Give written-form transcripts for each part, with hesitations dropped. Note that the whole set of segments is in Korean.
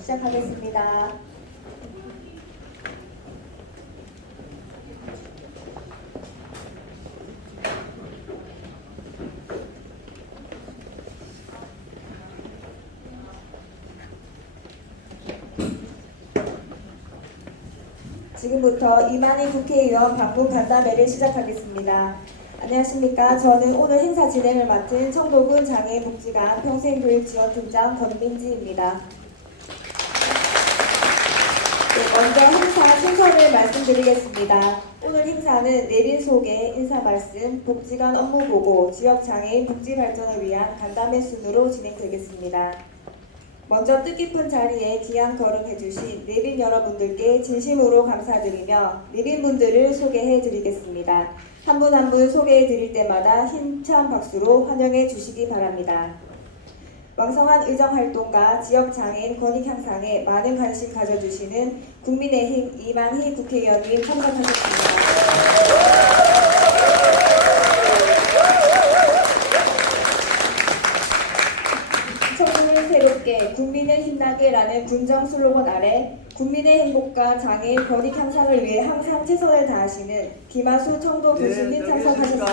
시작하겠습니다. 지금부터 이만희 국회의원 방문 간담회를 시작하겠습니다. 안녕하십니까. 저는 오늘 행사 진행을 맡은 청도군 장애인복지관 평생교육지원팀장 권민지입니다. 먼저 행사 순서를 말씀드리겠습니다. 오늘 행사는 내빈 소개, 인사 말씀, 복지관 업무 보고, 지역장애인 복지 발전을 위한 간담회 순으로 진행되겠습니다. 먼저 뜻깊은 자리에 귀한 걸음해주신 내빈 여러분들께 진심으로 감사드리며 내빈분들을 소개해드리겠습니다. 한 분 한 분 소개해드릴 때마다 힘찬 박수로 환영해 주시기 바랍니다. 왕성한 의정활동과 지역장애인 권익 향상에 많은 관심 가져주시는 국민의힘 이만희 국회의원님 참석하셨습니다. 청소년 새롭게 국민을 힘나게라는 군정 슬로건 아래 국민의 행복과 장애인 권익 향상을 위해 항상 최선을 다하시는 김하수 청도 교수님 참석하셨습니다.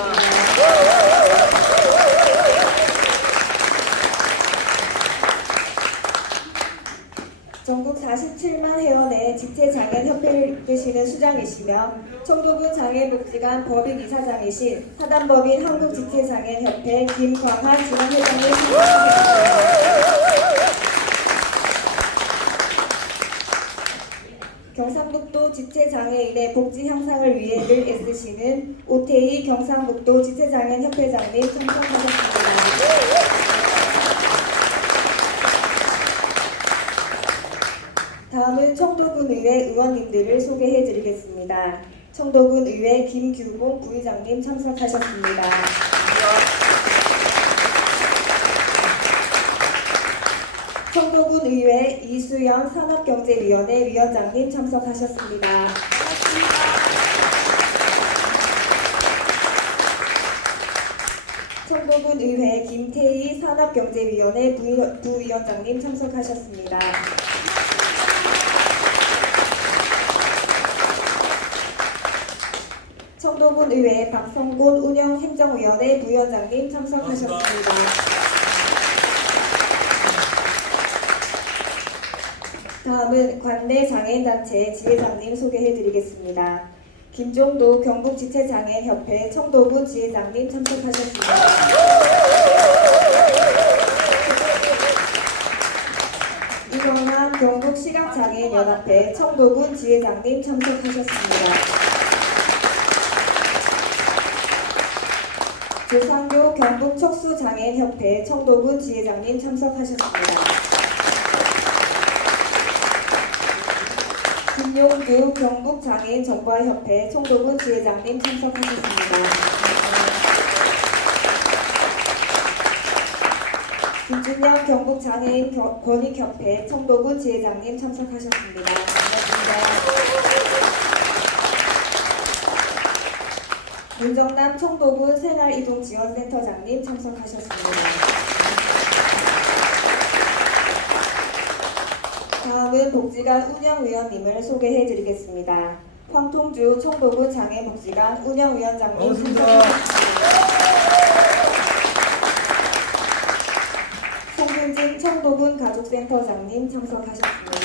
전국 47만 회원의 지체장애인협회를 이끄시는 수장이시며 청도군 장애인복지관 법인이사장이신 사단법인 한국지체장애인협회 김광한 중앙회장님 참석하셨습니다. 경상북도 지체장애인의 복지 향상을 위해 늘 애쓰시는 오태희 경상북도 지체장애인협회장님 참석하셨습니다. 다음은 청도군의회 의원님들을 소개해드리겠습니다. 청도군의회 김규봉 부의장님 참석하셨습니다. 청도군의회 이수연 산업경제위원회 위원장님 참석하셨습니다. 청도군의회 김태희 산업경제위원회 부위원장님 참석하셨습니다. 청도군의회 박성곤 운영행정위원회 부위원장님 참석하셨습니다. 다음은 관내 장애인단체 지회장님 소개해드리겠습니다. 김종도 경북지체장애인협회 청도군 지회장님 참석하셨습니다. 이광남 경북시각장애인연합회 청도군 지회장님 참석하셨습니다. 조상교 경북척수장애인협회 청도군 지회장님 참석하셨습니다. 김용규 경북장애인전과협회 청도군 지회장님 참석하셨습니다. 김준영 경북장애인 권익협회 청도군 지회장님 참석하셨습니다. 문정남 청도군 생활이동지원센터장님 참석하셨습니다. 다음은 복지관 운영위원님을 소개해드리겠습니다. 황통주 청도군 장애복지관 운영위원장님 참석하셨습니다. 송근진 청도군 가족센터장님 참석하셨습니다.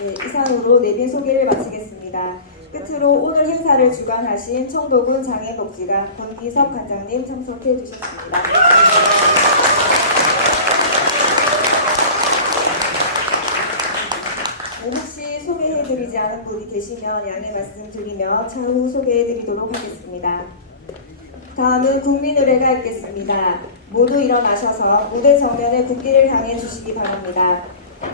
네, 이상으로 내빈 소개를 마치겠습니다. 끝으로 오늘 행사를 주관하신 청도군 장애복지관 권기섭 관장님 참석해 주셨습니다. 혹시 소개해드리지 않은 분이 계시면 양해 말씀드리며 차후 소개해드리도록 하겠습니다. 다음은 국민의례가 있겠습니다. 모두 일어나셔서 무대 정면에 국기를 향해 주시기 바랍니다.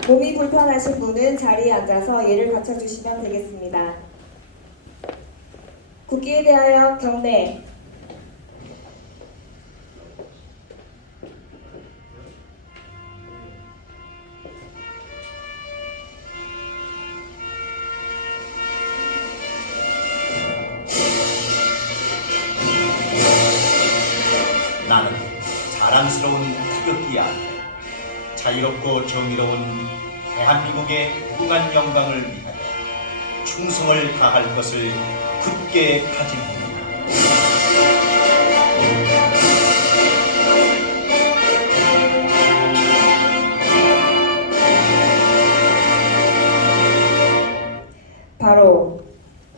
몸이 불편하신 분은 자리에 앉아서 예를 갖춰주시면 되겠습니다. 국기에 대하여 경례. 나는 자랑스러운 태극기 아래 자유롭고 정의로운 대한민국의 무궁한 영광을 위하여 충성을 다할 것을 굳게 다짐합니다. 바로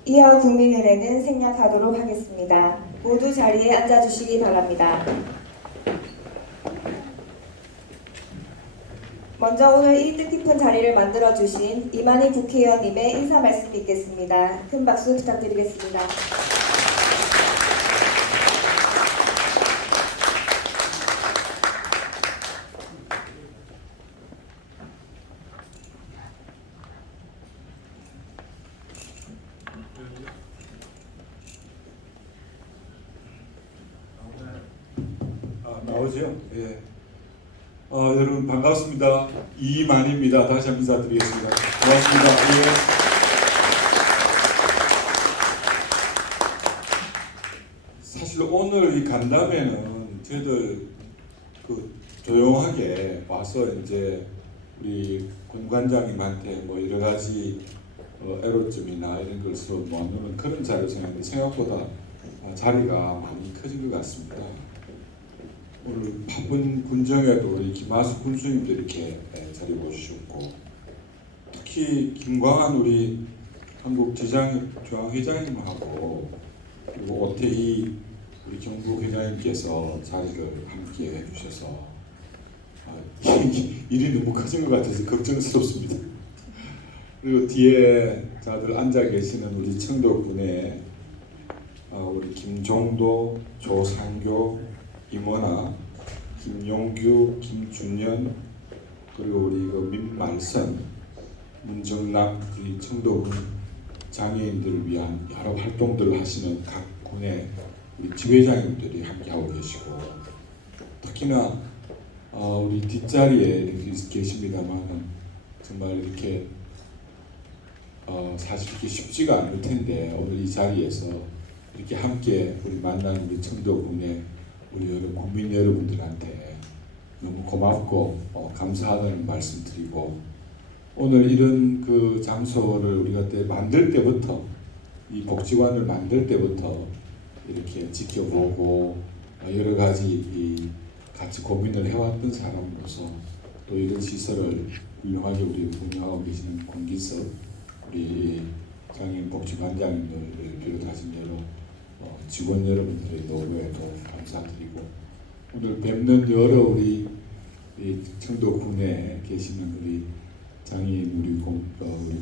이어 국민의례는 생략하도록 하겠습니다. 모두 자리에 앉아주시기 바랍니다. 먼저 오늘 이 뜻깊은 자리를 만들어주신 이만희 국회의원님의 인사 말씀 있겠습니다. 큰 박수 부탁드리겠습니다. 나오죠? 예. 여러분 반갑습니다. 이만희입니다. 다시 한번 인사드리겠습니다. 고맙습니다. 예. 사실 오늘 이 간담회는 저희들 조용하게 와서 이제 우리 권관장님한테 뭐 여러 가지 애로점이나 이런 것을 모아놓는 그런 자리를 생각했는데 생각보다 자리가 많이 커진 것 같습니다. 오늘 바쁜 군정에도 우리 김하수 군수님도 이렇게 자리 오주셨고, 특히 김광한 우리 한국 중앙회장님하고 그리고 오태희 우리 경북회장님께서 자리를 함께 해주셔서 일이 너무 커진 것 같아서 걱정스럽습니다. 그리고 뒤에 다들 앉아 계시는 우리 청도군의 우리 김종도, 조상교, 임원아, 김용규, 김준현, 그리고 우리 민말선, 문정남, 우리 청도군 장애인들을 위한 여러 활동들을 하시는 각 군의 우리 지회장님들이 함께하고 계시고, 특히나 우리 뒷자리에 이렇게 계십니다만 정말 이렇게 사실 이렇게 쉽지가 않을 텐데 오늘 이 자리에서 이렇게 함께 우리 만난 우리 청도군의 우리 국민 여러분들한테 너무 고맙고 감사하다는 말씀 드리고, 오늘 이런 그 장소를 우리가 만들 때부터 이 복지관을 만들 때부터 이렇게 지켜보고 여러 가지 같이 고민을 해왔던 사람으로서 또 이런 시설을 훌륭하게 우리 운영하고 계시는 권기석 우리 장애인 복지관장님들을 비롯하신 여러 직원 여러분들의 노고에도 감사드리고, 오늘 뵙는 여러 우리 청도군에 계시는 우리 장애인 우리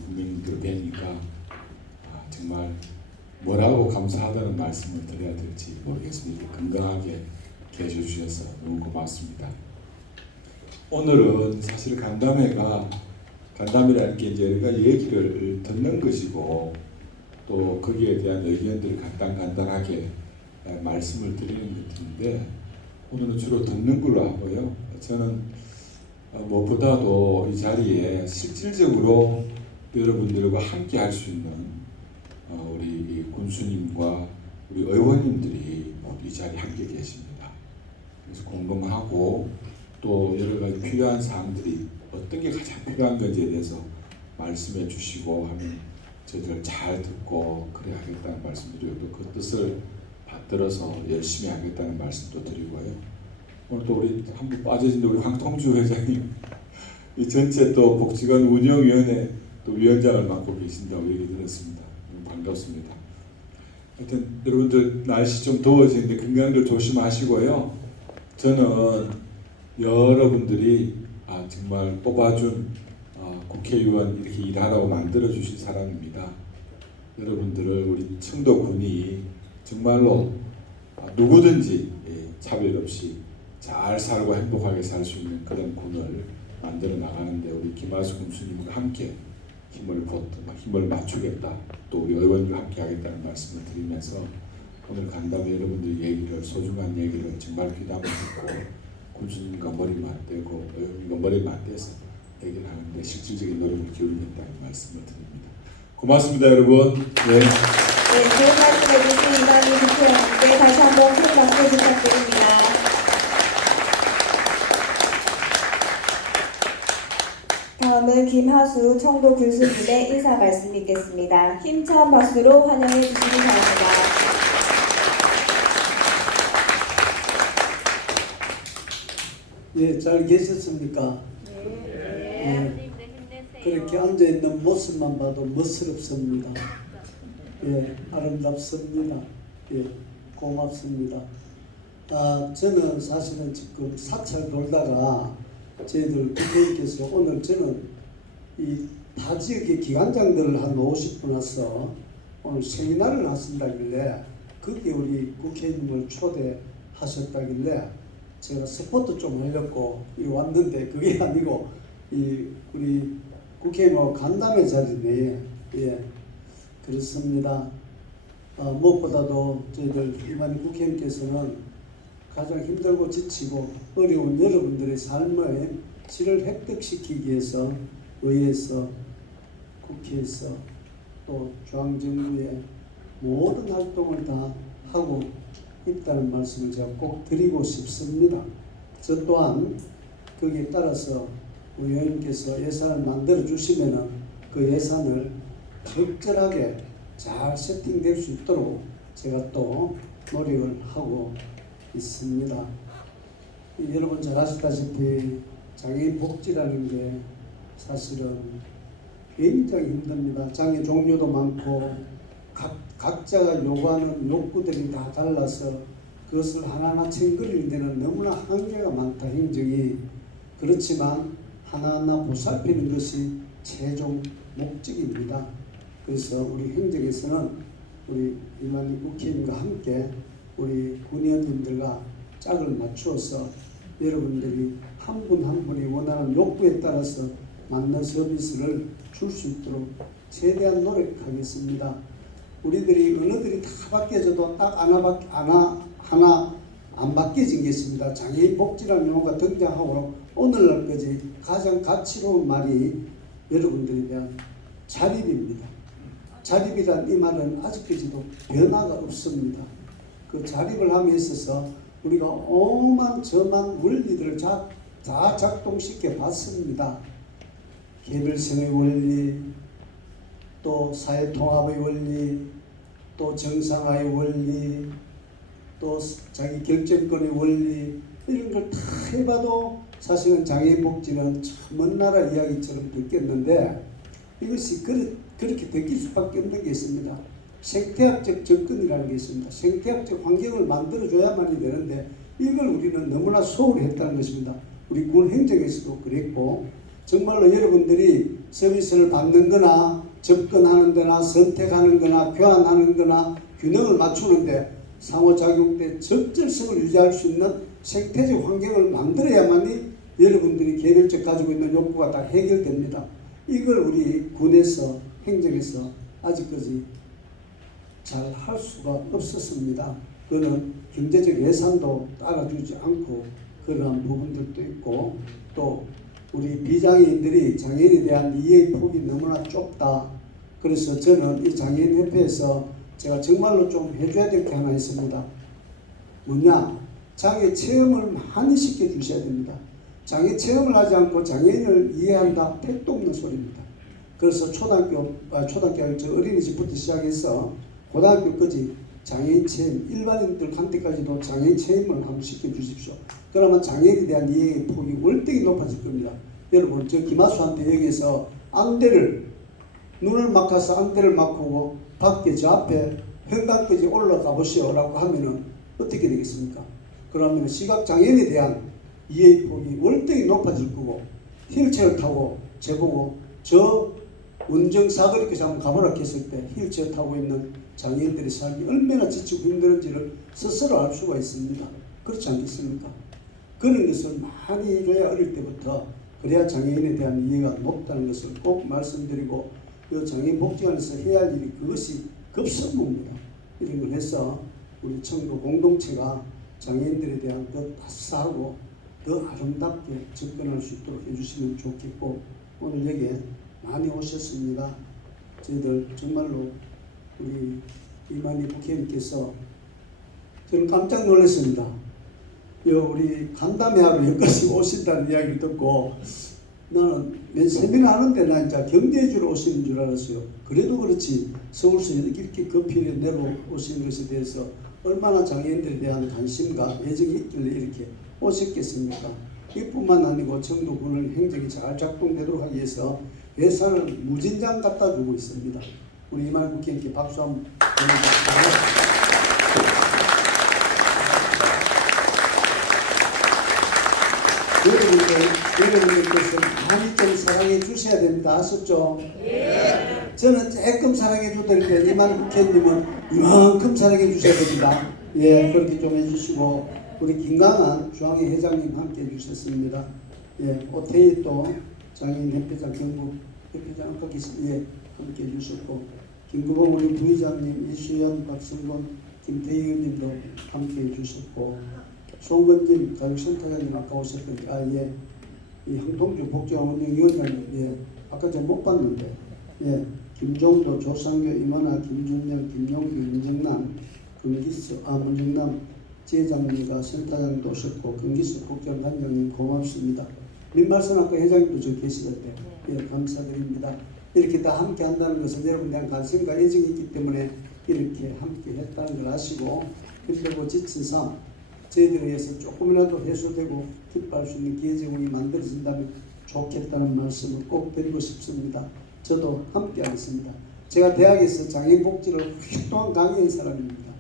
국민들 뵈니까 정말 뭐라고 감사하다는 말씀을 드려야 될지 모르겠습니다. 건강하게 계셔주셔서 너무 고맙습니다. 오늘은 사실 간담회라는 게 이제 우리가 얘기를 듣는 것이고 또 거기에 대한 의견들을 간단하게 말씀을 드리는 것인데, 오늘은 주로 듣는 걸로 하고요. 저는 무엇보다도 이 자리에 실질적으로 여러분들과 함께 할 수 있는 우리 군수님과 우리 의원님들이 이 자리에 함께 계십니다. 그래서 궁금하고 또 여러 가지 필요한 사항들이 어떤 게 가장 필요한 건지에 대해서 말씀해 주시고 하면 저희들 잘 듣고 그래 하겠다는 말씀드리고, 또 그 뜻을 받들어서 열심히 하겠다는 말씀도 드리고요. 오늘 또 우리 한 분 빠져진 우리 황통주 회장님 이 전체 또 복지관 운영위원회 또 위원장을 맡고 계신다고 얘기 들었습니다. 반갑습니다. 하여튼 여러분들 날씨 좀 더워지는데 건강들 조심하시고요. 저는 여러분들이 정말 뽑아준 국회의원 이렇게 일하라고 만들어주신 사람입니다. 여러분들을 우리 청도군이 정말로 누구든지 차별 없이 잘 살고 행복하게 살 수 있는 그런 군을 만들어 나가는데 우리 김하수 군수님과 함께 힘을 맞추겠다, 또 우리 의원들과 함께 하겠다는 말씀을 드리면서 오늘 간담회 여러분들의 소중한 얘기를 정말 귀담아 듣고 군수님과 머리 맞대고 의원님과 머리 맞대서 얘기를 하는데 실질적인 노력을 기울이겠다는 말씀을 드립니다. 고맙습니다, 여러분. 네. 좋은 말씀해 주신 이만희 국회의원님께 다시 한번 큰 박수 부탁드립니다. 이어서는 김하수 청도 군수님의 인사 말씀 있겠습니다. 힘찬 박수로 환영해 주시기 바랍니다. 예, 잘 계셨습니까? 예, 그렇게 앉아있는 모습만 봐도 멋스럽습니다. 예, 아름답습니다. 예, 고맙습니다. 저는 사실은 지금 사찰 돌다가 저희들 국회의원께서 오늘 저는 이 타 지역의 기관장들을 한 50분 와서 오늘 세미나를 하신다길래 거기에 우리 국회의원님을 초대하셨다길래 제가 스포트 좀 하려고 왔는데 그게 아니고 우리 국회의원 간담회 자리네. 예, 그렇습니다. 무엇보다도 저희들 일반 국회의원께서는 가장 힘들고 지치고 어려운 여러분들의 삶의 질을 획득시키기 위해서 의회에서 국회에서 또 중앙정부의 모든 활동을 다 하고 있다는 말씀을 제가 꼭 드리고 싶습니다. 저 또한 거기에 따라서 의원님께서 예산을 만들어 주시면은 그 예산을 적절하게 잘 세팅될 수 있도록 제가 또 노력을 하고 있습니다. 여러분 잘 아시다시피 장애인 복지라는 게 사실은 굉장히 힘듭니다. 장애 종류도 많고 각자가 요구하는 욕구들이 다 달라서 그것을 하나하나 챙겨낼 때는 너무나 한계가 많다 행정이. 그렇지만 하나하나 보살피는 것이 최종 목적입니다. 그래서 우리 행정에서는 우리 이만희 국회의원과 함께 우리 군의원님들과 짝을 맞추어서 여러분들이 한 분 한 분이 원하는 욕구에 따라서 맞는 서비스를 줄 수 있도록 최대한 노력하겠습니다. 우리들이 어느들이 다 바뀌어져도 딱 하나 안 바뀌어진 게 있습니다. 장애인 복지라는 용어가 등장하고 오늘날까지 가장 가치로운 말이 여러분들에 대한 자립입니다. 자립이란 이 말은 아직까지도 변화가 없습니다. 그 자립을 함에 있어서 우리가 오만 저만 원리들을 다 작동시켜 봤습니다. 개별성의 원리, 또 사회통합의 원리, 또 정상화의 원리, 또 자기 결정권의 원리, 이런 걸 다 해봐도 사실은 장애인 복지는 먼 나라 이야기처럼 느꼈는데 이것이 그렇게 느낄 수밖에 없는 게 있습니다. 생태학적 접근이라는 게 있습니다. 생태학적 환경을 만들어줘야만이 되는데 이걸 우리는 너무나 소홀히 했다는 것입니다. 우리 군 행정에서도 그랬고 정말로 여러분들이 서비스를 받는 거나 접근하는 거나 선택하는 거나 교환하는 거나 균형을 맞추는데 상호작용 때 적절성을 유지할 수 있는 생태적 환경을 만들어야만이 여러분들이 개별적 가지고 있는 욕구가 다 해결됩니다. 이걸 우리 군에서 행정에서 아직까지 잘 할 수가 없었습니다. 그거는 경제적 예산도 따라주지 않고 그러한 부분들도 있고 또 우리 비장애인들이 장애인에 대한 이해의 폭이 너무나 좁다. 그래서 저는 이 장애인협회에서 제가 정말로 좀 해줘야 될 게 하나 있습니다. 뭐냐? 장애 체험을 많이 시켜주셔야 됩니다. 장애 체험을 하지 않고 장애인을 이해한다? 택도 없는 소리입니다. 그래서 초등학교 어린이집부터 시작해서 고등학교까지 장애인 체험, 일반인들한테까지도 장애인 체험을 한번 시켜주십시오. 그러면 장애인에 대한 이해의 폭이 월등히 높아질 겁니다. 여러분, 저 김하수한테 여기서 눈을 막아서 안대를 막고 밖에 저 앞에 현관까지 올라가 보시오라고 하면은 어떻게 되겠습니까? 그러면 시각장애인에 대한 이해의 폭이 월등히 높아질 거고 휠체어를 타고 저보고 저 운정사거리까지 한번 가보라 했을 때 휠체어 타고 있는 장애인들의 삶이 얼마나 지치고 힘든지를 스스로 알 수가 있습니다. 그렇지 않겠습니까? 그런 것을 많이 해줘야 어릴 때부터 그래야 장애인에 대한 이해가 높다는 것을 꼭 말씀드리고 이 장애인 복지관에서 해야 할 일이 그것이 급선무입니다. 이런 걸 해서 우리 청도 공동체가 장애인들에 대한 더 따스하고 더 아름답게 접근할 수 있도록 해주시면 좋겠고 오늘 여기에 많이 오셨습니다. 저희들 정말로 우리 이만희 국회의원께서 저는 깜짝 놀랐습니다. 우리 간담회하러 여기까지 오신다는 이야기를 듣고 나는 세미나 하는데 나 이제 경제주로 오시는 줄 알았어요. 그래도 그렇지 서울서 이렇게 급히에 내려오시는 것에 대해서 얼마나 장애인들에 대한 관심과 애정이 있길래 이렇게 오셨겠습니까? 이뿐만 아니고 청도군을 행정이 잘 작동되도록 하기 위해서 예산을 무진장 갖다 주고 있습니다. 우리 이말 국회의원께 박수 한번 보내주시고요. 여러분들께서 많이 좀 사랑해 주셔야 됩니다. 아셨죠? 예. 저는 조금 사랑해 줘도 될 이만 국회의원님은 이만큼 사랑해 주셔야 됩니다. 예, 그렇게 좀 해주시고 우리 김강한 중앙회 회장님 함께 해주셨습니다. 예, 오태희 또 장애인 협회장 경북 협회장 아까 예, 함께 해주셨고 김구봉 우리 부의장님 이수연 박승곤 김태희 의원님도 함께 해주셨고 송건진 가족센터장님 아까 오셨던 예, 이 황동주 복지원운영위원장님 예, 아까 제가 못 봤는데 예, 김종도 조상교 임원아 김준영 김용규 윤정남 금기수 문정남 지회장님과 센터장님도 오셨고 금기수 국정관장님 고맙습니다. 민말씀 아까 회장님도 저 계시던데 예, 감사드립니다. 이렇게 다 함께 한다는 것은 여러분에 대한 관심과 애정이 있기 때문에 이렇게 함께 했다는 걸 아시고 힘들고 지친 삶 저희들에 의해서 조금이라도 해소되고 기뻐할 수 있는 기회제공이 만들어진다면 좋겠다는 말씀을 꼭 드리고 싶습니다. 저도 함께 하겠습니다. 제가 대학에서 장애인복지를 오랫동안 강의한 사람입니다.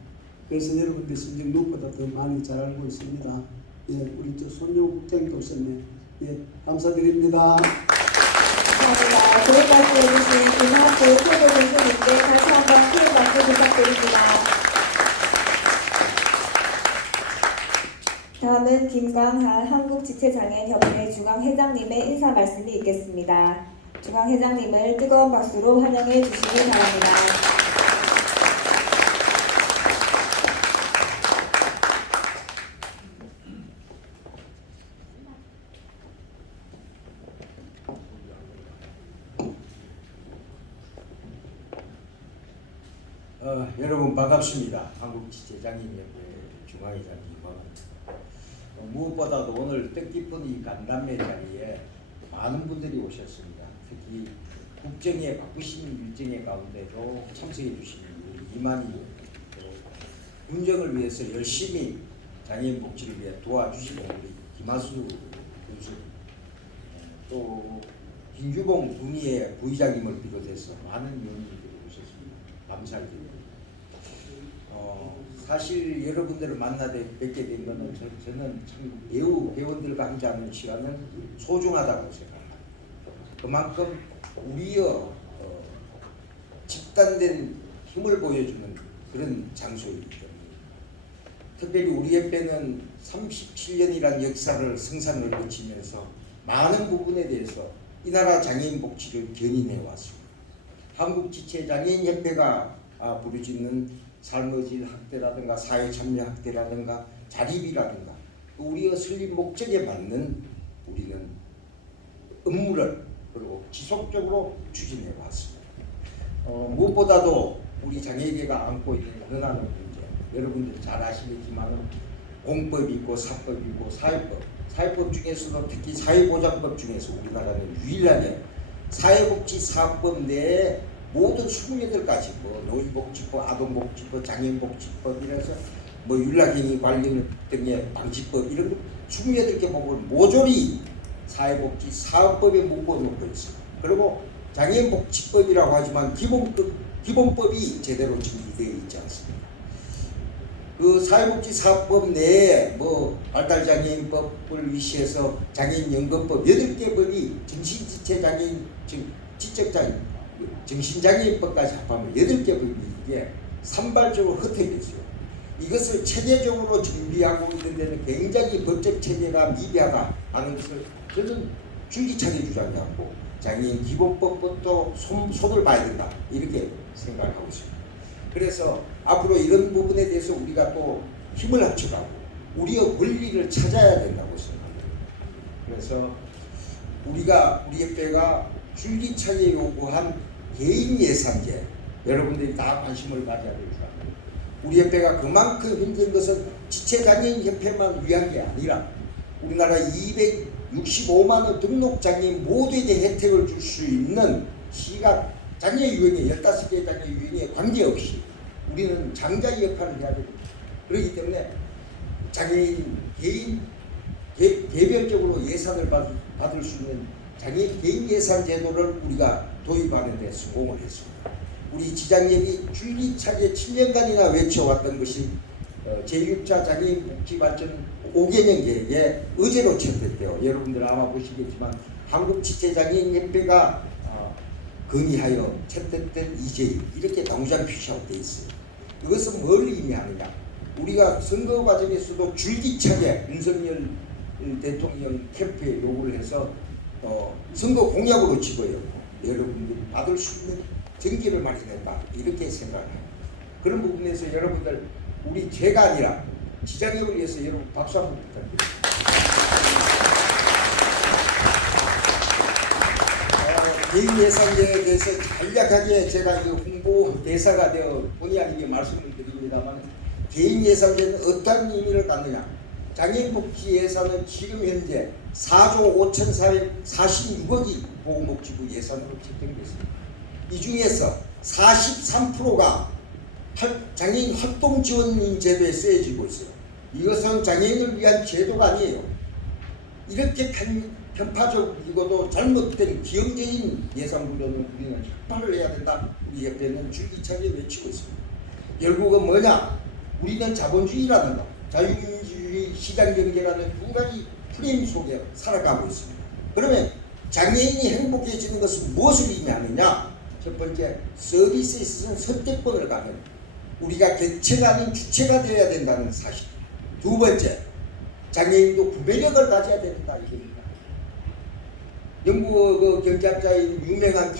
그래서 여러분들 심지어 누구보다 더 많이 잘 알고 있습니다. 예, 우리 저 손용 국장님도 오셨네. 예, 감사드립니다. 감사합니다. 좋은 말씀 해주신 김학도 최고 교수님께 다시 한번 큰 박수 부탁드립니다. 다음은 김강한 한국지체장애인협회 중앙회장님의 인사 말씀이 있겠습니다. 중앙회장님을 뜨거운 박수로 환영해 주시기 바랍니다. 여러분 반갑습니다. 한국지체장애인협회 중앙회장 김광환입니다. 무엇보다도 오늘 뜻깊은 이 간담회 자리에 많은 분들이 오셨습니다. 특히 국정에 바쁘신 일정의 가운데도 참석해 주신 우리 이만희 군정을 위해서 열심히 장애인 복지를 위해 도와주시는 우리 김하수 교수 또 김규봉 군의회 부의장님을 비롯해서 많은 의원님들이 오셨습니다. 감사드립니다. 사실 여러분들을 만나게 뵙게 된 것은 저는 참 배우원들과 함께하는 시간은 소중하다고 생각합니다. 그만큼 우리의 집단된 힘을 보여주는 그런 장소이기 때문에 특별히 우리 협회는 37년이라는 역사를 성산을 거치면서 많은 부분에 대해서 이 나라 장애인 복지를 견인해 왔습니다. 한국지체장애인협회가 부르짖는 삶의 질 학대라든가 사회참여 학대라든가 자립이라든가 우리의 설립 목적에 맞는 우리는 업무를 그리고 지속적으로 추진해 왔습니다. 무엇보다도 우리 장애계가 안고 있는 원하는 문제 여러분들이 잘 아시겠지만 공법이 있고 사법이 있고 사회법 중에서도 특히 사회보장법 중에서 우리나라는 유일하게 사회복지사법 내에 모든 28가지 노인복지법, 아동복지법, 장애인복지법 이래서 윤락행위 관련 등의 방지법 이런 28개 법을 모조리 사회복지사업법에 묶어놓고 있습니다. 그리고 장애인복지법이라고 하지만 기본법이 제대로 정비되어 있지 않습니다. 그 사회복지사업법 내에 발달장애인법을 위시해서 장애인연금법 8개 법이 정신지체장애인 지적장애인 정신장애인법까지 합하면 8개 법이 이게 산발적으로 흩어졌어요. 이것을 체계적으로 준비하고 있는 데는 굉장히 법적 체계가 미비하다 하는 것을 저는 줄기차게 주장하고 장애인 기본법부터 손을 봐야 된다 이렇게 생각하고 있습니다. 그래서 앞으로 이런 부분에 대해서 우리가 또 힘을 합쳐가고 우리의 권리를 찾아야 된다고 생각합니다. 그래서 우리 협회가 줄기차게 요구한 개인 예산제 여러분들이 다 관심을 가져야 됩니다. 우리 협회가 그만큼 힘든 것은 지체장애인 협회만 위한 게 아니라 우리나라 65만 원 등록 장애인 모두에게 혜택을 줄 수 있는 시각 장애유형에 15개 장애유형에 관계없이 우리는 장자 역할을 해야 됩니다. 그렇기 때문에 장애인 개인 개별적으로 예산을 받을 수 있는 장애인 개인 예산 제도를 우리가 도입하는 데 성공을 했습니다. 우리 지장님이 줄기차게 7년간이나 외쳐왔던 것이 제6차 장애인 복지발전 5개년 계획의 의제로 채택되어 여러분들 아마 보시겠지만 한국지체장애인협회가 건의하여 채택된 이제 이렇게 당장 표시하고 되어 있습니다. 이것은 뭘 의미하느냐? 우리가 선거 과정에서도 줄기차게 윤석열 대통령 캠프에 요구를 해서 선거 공약으로 집어였고 여러분들이 받을 수 있는 정기를 마련했다 이렇게 생각합니다. 그런 부분에서 여러분들 우리 제가 아니라 지장협을 위해서 여러분 박수 한번 부탁드립니다. 개인 예산제에 대해서 간략하게 제가 이 홍보 대사가 되어 본의 아니게 말씀을 드립니다만 개인 예산제는 어떤 의미를 갖느냐? 장애인 복지 예산은 지금 현재 4조 5,446억이 보건복지부 예산으로 책정됐습니다. 이 중에서 43%가 장애인 활동지원인 제도에 쓰여지고 있어요. 이것은 장애인을 위한 제도가 아니에요. 이렇게 편파적이고도 잘못된 기형제인 예산으로는 우리는 혁파를 해야 된다. 우리 협회는 줄기차게 외치고 있습니다. 결국은 뭐냐? 우리는 자본주의라는 것, 자유민주주의, 시장경제라는 두 가지 프레임 속에 살아가고 있습니다. 그러면 장애인이 행복해지는 것은 무엇을 의미하느냐? 첫 번째, 서비스에 있어서는 선택권을 갖는 우리가 객체가 아닌 주체가 되어야 된다는 사실. 두 번째, 장애인도 구매력을 가져야 된다 이겁니다. 영국 경제학자인 유명한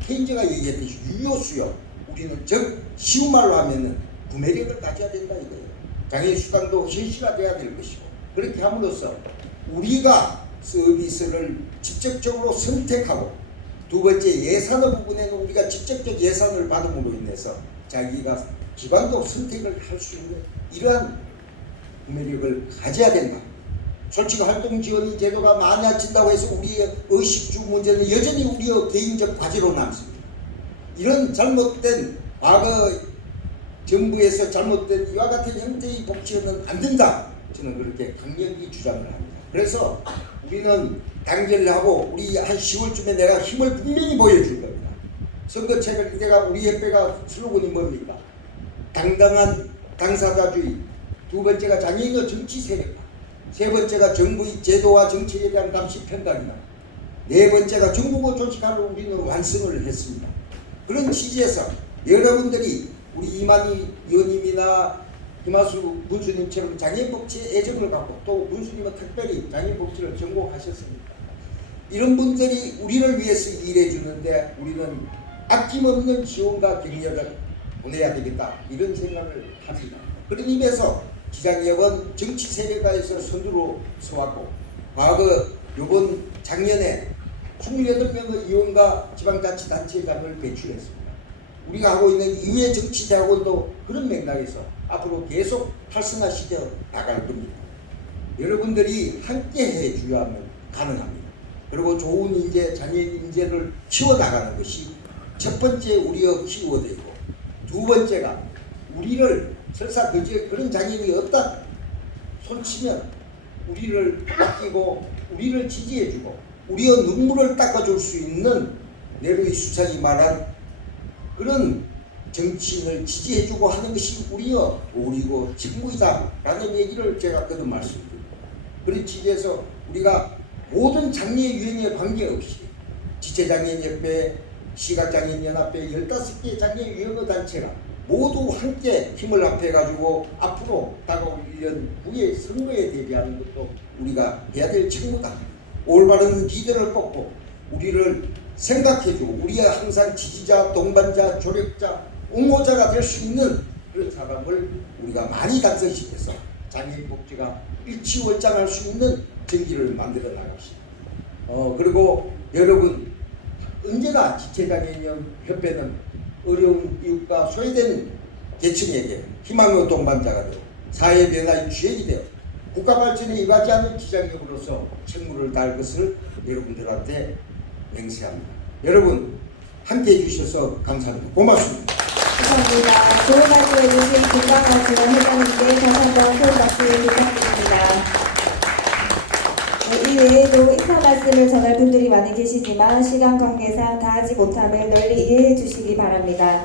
케인즈가 얘기했듯이 유효수요. 우리는 즉 쉬운 말로 하면은 구매력을 가져야 된다 이거예요. 장애인 수당도 현실화돼야 될 것이고 그렇게 함으로써 우리가 서비스를 직접적으로 선택하고 두 번째 예산의 부분에는 우리가 직접적 예산을 받음으로 인해서 자기가 기관도 선택을 할 수 있는 이러한 구매력을 가져야 된다. 솔직히 활동지원인 제도가 많아진다고 해서 우리의 의식주 문제는 여전히 우리의 개인적 과제로 남습니다. 이런 잘못된 과거 정부에서 잘못된 이와 같은 형태의 복지는 안 된다. 저는 그렇게 강력히 주장을 합니다. 그래서 우리는 단결하고 우리 한 10월쯤에 내가 힘을 분명히 보여줄 겁니다. 선거책을 내가 우리 협회가 슬로건이 뭡니까? 당당한 당사자주의. 두 번째가 장애인의 정치 세력화. 세 번째가 정부의 제도와 정책에 대한 감시 평가이다. 네 번째가 전국어 조직화를 우리는 완성을 했습니다. 그런 취지에서 여러분들이 우리 이만희 의원님이나 김하수 문수님처럼 장애인복지에 애정을 갖고 또 문수님은 특별히 장애인복지를 전공하셨습니다. 이런 분들이 우리를 위해서 일해 주는데 우리는 아낌없는 지원과 격려를 보내야 되겠다 이런 생각을 합니다. 그런 의미에서 지장협은 정치 세력화에서 선두로 서왔고 과거 요번 작년에 28명의 의원과 지방자치단체장을 배출했습니다. 우리가 하고 있는 이외 정치대학원도 그런 맥락에서 앞으로 계속 활성화시켜 나갈 겁니다. 여러분들이 함께 해줘야만 가능합니다. 그리고 좋은 인재, 장애인 인재를 키워나가는 것이 첫 번째 우리의 키워드이고 두 번째가 우리를 설사 그런 장애인이 없다 손치면 우리를 아끼고 우리를 지지해주고 우리의 눈물을 닦아줄 수 있는 내로의 수상이 말한 그런 정치인을 지지해주고 하는 것이 우리의 도리고 직무이다 라는 얘기를 제가 거듭 말씀드립니다. 그런 취지에서 우리가 모든 장애 유형에 관계없이 지체장애인협회, 시각장애인연합회 15개 장애 유형의 단체가 모두 함께 힘을 합해가지고 앞으로 다가올 1년 후의 선거에 대비하는 것도 우리가 해야 될 책무다. 올바른 리더를 뽑고 우리를 생각해주고 우리의 항상 지지자, 동반자, 조력자, 옹호자가 될 수 있는 그런 사람을 우리가 많이 당선시켜서 장애인 복지가 일치월장할 수 있는 전기를 만들어 나갑시다. 그리고 여러분 언제나 지체장애인협회는 어려운 이웃과 소외된 계층에게 희망의 동반자가 되고 사회 변화의 주역이 되어 국가 발전에 임하지 않는 기장력으로서 책무를 다할 것을 여러분들한테 맹세합니다. 여러분 함께해 주셔서 감사합니다. 고맙습니다. 감사합니다. 좋은 말씀해 주신 김광환 지원 회장님께 다시 한번 큰 박수 부탁드립니다. 네, 이외에도 인사 말씀을 전할 분들이 많이 계시지만 시간 관계상 다 하지 못함을 널리 이해해 주시기 바랍니다.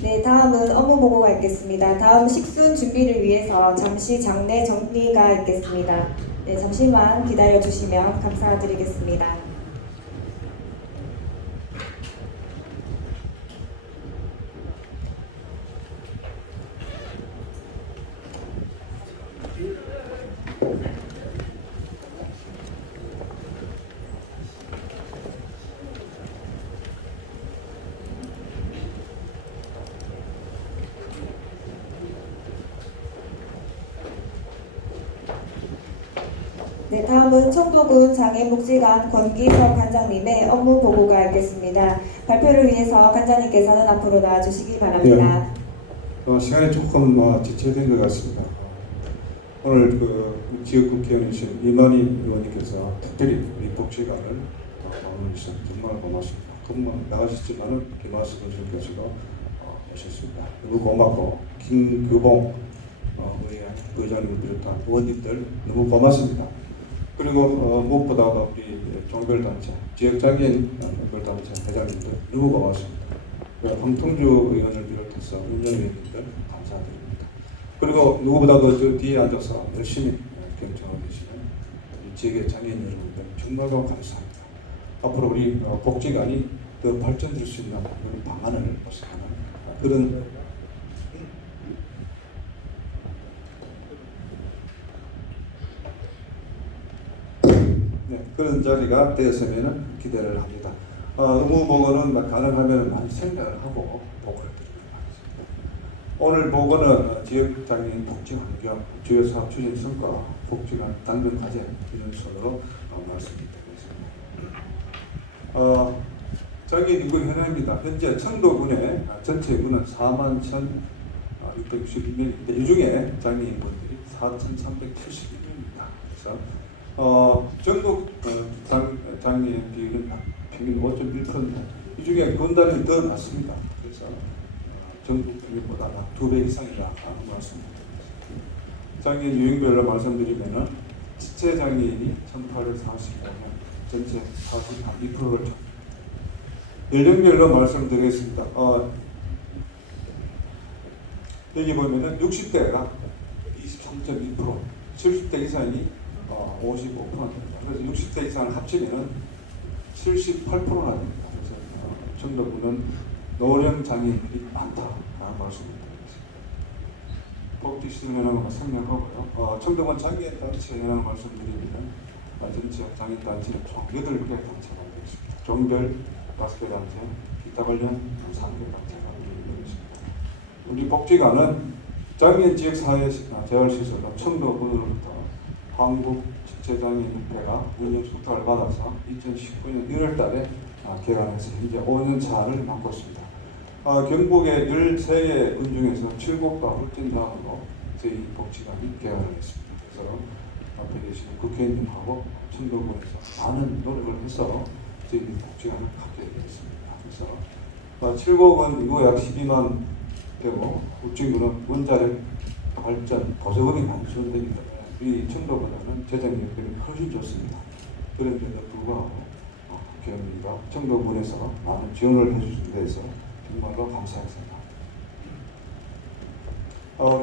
네, 다음은 업무 보고가 있겠습니다. 다음 식순 준비를 위해서 잠시 장례 정리가 있겠습니다. 네, 잠시만 기다려 주시면 감사드리겠습니다. 네, 다음은 청도군 장애복지관 권기석 관장님의 업무 보고가 있겠습니다. 발표를 위해서 관장님께서는 앞으로 나와주시기 바랍니다. 시간이 조금 지체된 것 같습니다. 오늘 지역 국회의원이신 이만희 의원님께서 특별히 우리 복지관을 방문해 주셔서 정말 고맙습니다. 금방 나가셨지만은 김하수 군수님께서도 오셨습니다. 너무 고맙고 김규봉 의장님을 비롯한 의원님들 너무 고맙습니다. 그리고 무엇보다도 우리 종별단체, 지역장애인 종별단체 회장님들 너무 고맙습니다. 황통주 의원을 비롯해서 운영위원님들 감사드립니다. 그리고 누구보다도 저 뒤에 앉아서 열심히 경청하고 계시는 우리 지역의 장애인 여러분들 정말 감사합니다. 앞으로 우리 복지관이 더 발전될 수 있는 그런 방안을 모색하는 그런 그런 자리가 되었으면 기대를 합니다. 의무 보고는 가능하면 많이 생각을 하고 보고를 드리도록 하겠습니다. 오늘 보고는 지역장애인 복지환경, 주요 사업 추진 성과, 복지관 당근 과제 이런 순으로 말씀드리겠습니다. 장애인 인구 현황입니다. 현재 청도군의 전체 인구는 41,662명인데 이 중에 장애인분들이 4,371명입니다. 그래서 전국 장애인 비율은 평균 5.1%, 이 중에 군단이 더 낮습니다. 그래서 전국 평균보다 2배 이상이라 하는 말씀입니다. 장애인 유형별로 말씀드리면은 지체 장애인이 1,845명, 전체 42%를 총. 연령별로 말씀드리겠습니다. 여기 보면은 60대가 23.2%, 70대 이상이 55%입니다. 그래서 60대 이상을 합치면 78%나 됩니다. 그래서 청도군은 노령 장애인들이 많다라는 말씀입니다. 복지시설 현황을 설명하고요. 청도군 장애인 단체 현황을 말씀드리면 전체 장애인 단체는 총 8개 단체가 되겠습니다. 종별 5개 단체, 기타 관련 3개 단체가 되겠습니다. 우리 복지관은 장애인 지역사회 재활시설로 청도군으로부터 한국지체장애인협회가 운영 수탁을 받아서 2019년 1월달에 개관해서 현재 5년 차를 맡고 있습니다. 경북의 13개 군 중에서 7곳과 홀진 다음으로 저희 복지관이 개관을 했습니다. 그래서 앞에 계시는 국회의원님하고 청도군에서 많은 노력을 해서 저희 복지관을 갖게 되었습니다. 그래서 7곳은 인구 약 12만 되고 홀진군은 원자력 발전 보조금이 많이 지원되기 때문에 이 청도보다는 재정 여건이 훨씬 좋습니다. 그런데도 불구하고 국회의원님과 청도군에서 많은 지원을 해주신 데에서 정말로 감사했습니다.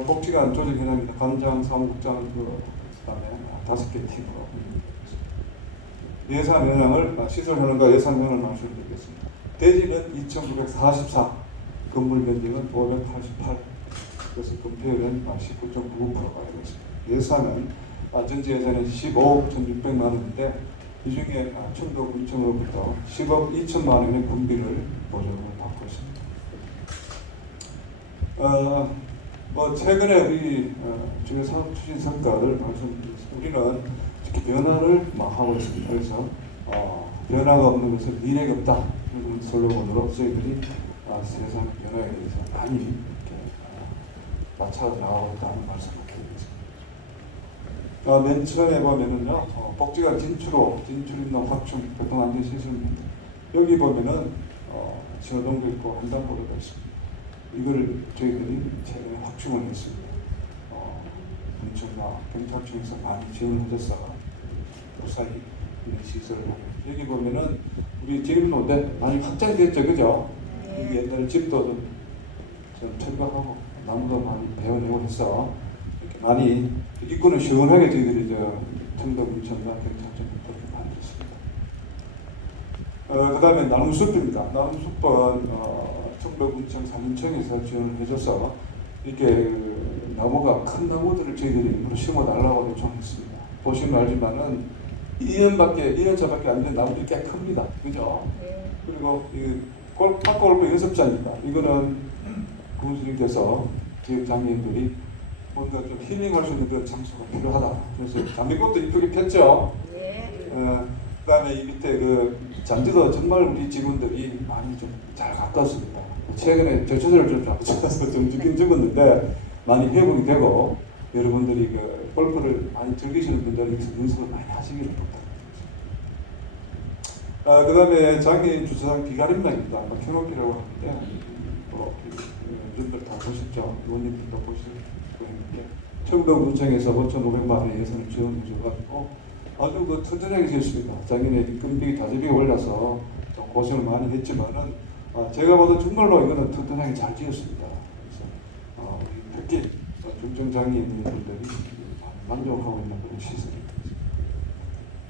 복지관 조직 현황입니다. 관장, 사무국장, 그다음에 5개 팀으로 예산 현황을 시설 현황과 예산 현황을 말씀드리겠습니다. 대지는 2,944, 건물 면적은 588, 그래서 건폐율은 19.99%가 되겠습니다. 예산은 전체 예산은 15억 1,600만 원인데 이 중에 청도군청으로부터 10억 2천만 원의 분비를 보조금을 받고 있습니다. 최근에 우리 주요 사업 추진 성과를 말씀드리겠습니다. 우리는 특히 변화를 하고 있습니다. 그래서 변화가 없는 것은 미래가 없다. 이런 슬로건으로 저희들이 세상 변화에 대해서 많이 이렇게 맞춰 나가고 있다는 말씀을 드리겠습니다. 맨 처음에 보면은요, 복지관 진출입로 확충 교통안전시설입니다. 여기 보면은 신호등도 있고 횡단보도가 있습니다. 이걸 저희들이 최근에 확충을 했습니다. 군청과 경찰청에서 많이 지원을 해줘서 무사히 있는 시설을 하고 여기 보면은 우리 진입로인데 많이 확장됐죠, 그죠? 여기 옛날에 집도 좀 철거하고 나무도 많이 베어내고 해서 이렇게 많이 입구는 시원하게 저희들이 청도군청과 경찰청에 그렇게 만들었습니다. 그 다음에 나눔숲입니다. 나눔숲은 청도군청 산림청에서 지원을 해줘서 이렇게 나무가 큰 나무들을 저희들이 일부러 심어달라고 요청했습니다. 보시면 알지만은 2년차밖에 안 된 나무들이 꽤 큽니다. 그죠? 그리고 이 탁골프 연습장입니다. 이거는 군수님께서 지역 장애인들이 뭔가 좀 힐링할 수 있는 그런 장소가 필요하다. 그래서 장미꽃도 이쁘게 폈죠. 그 다음에 이 밑에 그 잔디도 정말 우리 직원들이 많이 좀 잘 가꿨습니다. 최근에 절초제를 좀 잡쳐서 좀 죽긴 죽었는데 많이 회복이 되고 여러분들이 그 골프를 많이 즐기시는 분들은 여기서 연습을 많이 하시기를 부탁드립니다. 그 다음에 장애인 주차장 비가림장입니다. 켜놓기라고 하는데 여러분들 다 보셨죠? 의원님들도 보실 거였는데 청도군청에서 5,500만 원의 예산을 지원해 줘가지고 아주 그 튼튼하게 지었습니다. 작년에 인건비가 다재비 올라서 좀 고생을 많이 했지만은 제가 봐도 정말로 이거는 튼튼하게 잘 지었습니다. 그래서 특히 중증장애인분들이 만족하고 있는 그런 시설입니다.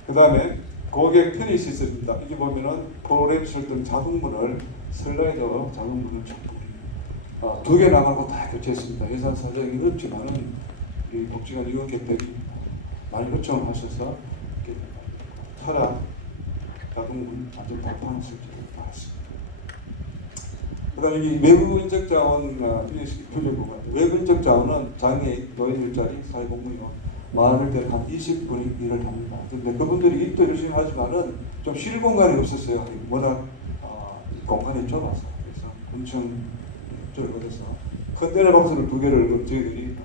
그 다음에 고객 편의 시설입니다. 이게 보면은 프로그램 설정 자동문을 슬라이더 자동문을 전부 2개 나가고 다 교체했습니다. 예산 사정이 없지만은 이 복지관 이용객들이 많이 요청을 하셔서 이렇게 차량 자동문 완전 발판 설치를 나왔습니다. 그다음에 이 외부 인적 자원 표준 부분. 외부 인적 자원은 장애인, 노인 일자리, 사회공무원 많을 때는 한 20분이 일을 합니다. 그런데 그분들이 일도 열심히 하지만은 좀 쉴 공간이 없었어요. 워낙 공간이 좁아서 그래서 군청 쪽으로 해서 컨테이너 박스를 2개를 저희들이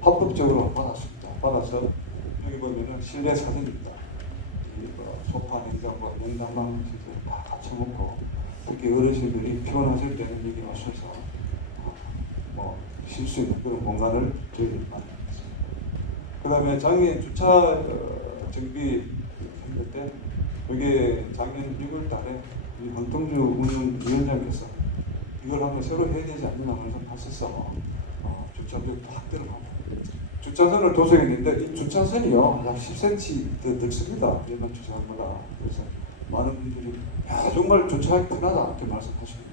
합법적으로 받았습니다. 받아서 여기 보면은 실내 사진입니다. 소파, 냉장고, 냉장방 시설 다 갖춰놓고 특히 어르신들이 피곤하실 때는 여기 오셔서 쉴 수 있는 그런 공간을 저희들이 만들었습니다. 그 다음에 장애인 주차 정비 했을 때 여기 작년 6월 달에 이 황동주 운영위원장께서 이걸 한번 새로 해야 되지 않나 하면서 봤었어. 주차장 확대를 하고 주차선을 도색했는데 이 주차선이요 약 10cm 더 넓습니다. 일반 주차장보다. 그래서 많은 분들이 야 정말 주차하기 편하다 이렇게 말씀하십니다.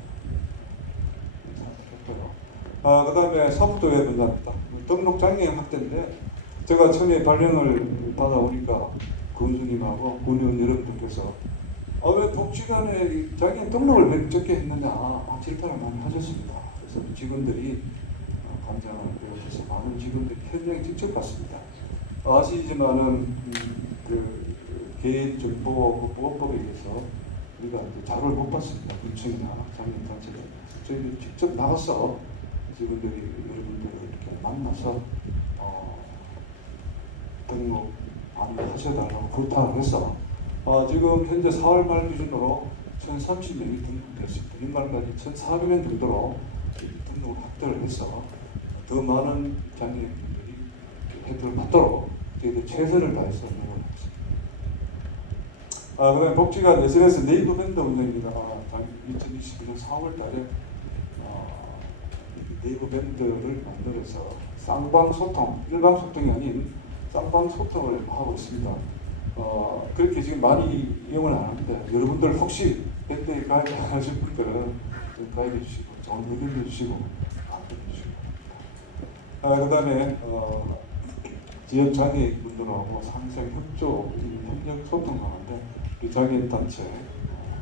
그 다음에 사부도에 분담입니다. 등록 장애인 확대인데 제가 처음에 발령을 받아오니까 군수님하고 군의원 여러분들께서 왜 복지관에 장애인 등록을 왜 적게 했느냐 질타를 많이 하셨습니다. 그래서 직원들이 감장을 배우셔서 많은 직원들이 현장에 직접 갔습니다. 아시지만은 그 개인정보보호법에 의해서 우리가 자료를 못 받습니다. 군청이나 장애인 단체들 저희들이 직접 나가서 직원들이 여러분들을 이렇게 만나서 등록 많이 하셔달라고 부탁을 해서 지금 현재 4월 말 기준으로 1,030명이 등록되었습니다. 연말까지 1,400명 정도로 등록을 확대를 해서 더 많은 장애인분들이 혜택을 받도록 저희들 최선을 다해서 노력을 하겠습니다. 그 다음에 복지관 SNS 네이버 밴드 운영입니다. 2021년 4월 달에 네이버 밴드를 만들어서 쌍방소통, 일방소통이 아닌 쌍방소통을 하고 있습니다. 그렇게 지금 많이 이용을 안 하는데 여러분들 혹시 밴드에 가입하실 분들은 좀 가입해 주시고 좋은 의견 주시고 그 다음에 지역 장애인분들하고 상생 협조, 협력 소통하는데 우리 장애인 단체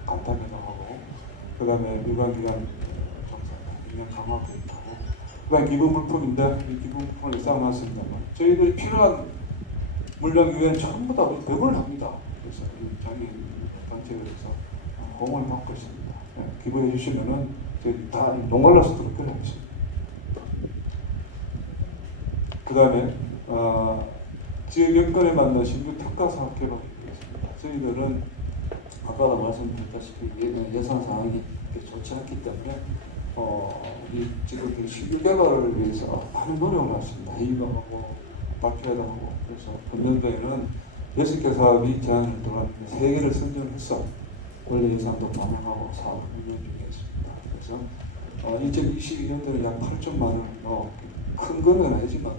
간담회도 그 다음에 유관기관 정상, 인명 강화 교육하고 그 다음에 기부물품인데 이 기부물품을 쌓아놨습니다만 저희들이 필요한 물량 유엔 전부 다 배분을 합니다. 그래서 이 장애인 단체에 대해서 공을 받고 있습니다. 기부해 주시면은 저희 다 녹말라서 그렇게 하겠습니다. 그 다음에 지역 여건에 맞는 신규 특화 사업 개발이겠습니다. 저희들은 아까도 말씀드렸다시피 예산 상황이 그렇게 좋지 않기 때문에 이 지금 그 신규 개발을 위해서 많은 노력을 했습니다. 회의도 하고 발표도 하고 그래서 본년도에는 6개 사업이 제안을 들어왔는데 3개를 선정해서 원래 예산도 반영하고 사업을 운영 중에 있습니다. 그래서 2022년도에 약 8천만 원으로 큰 거는 아니지만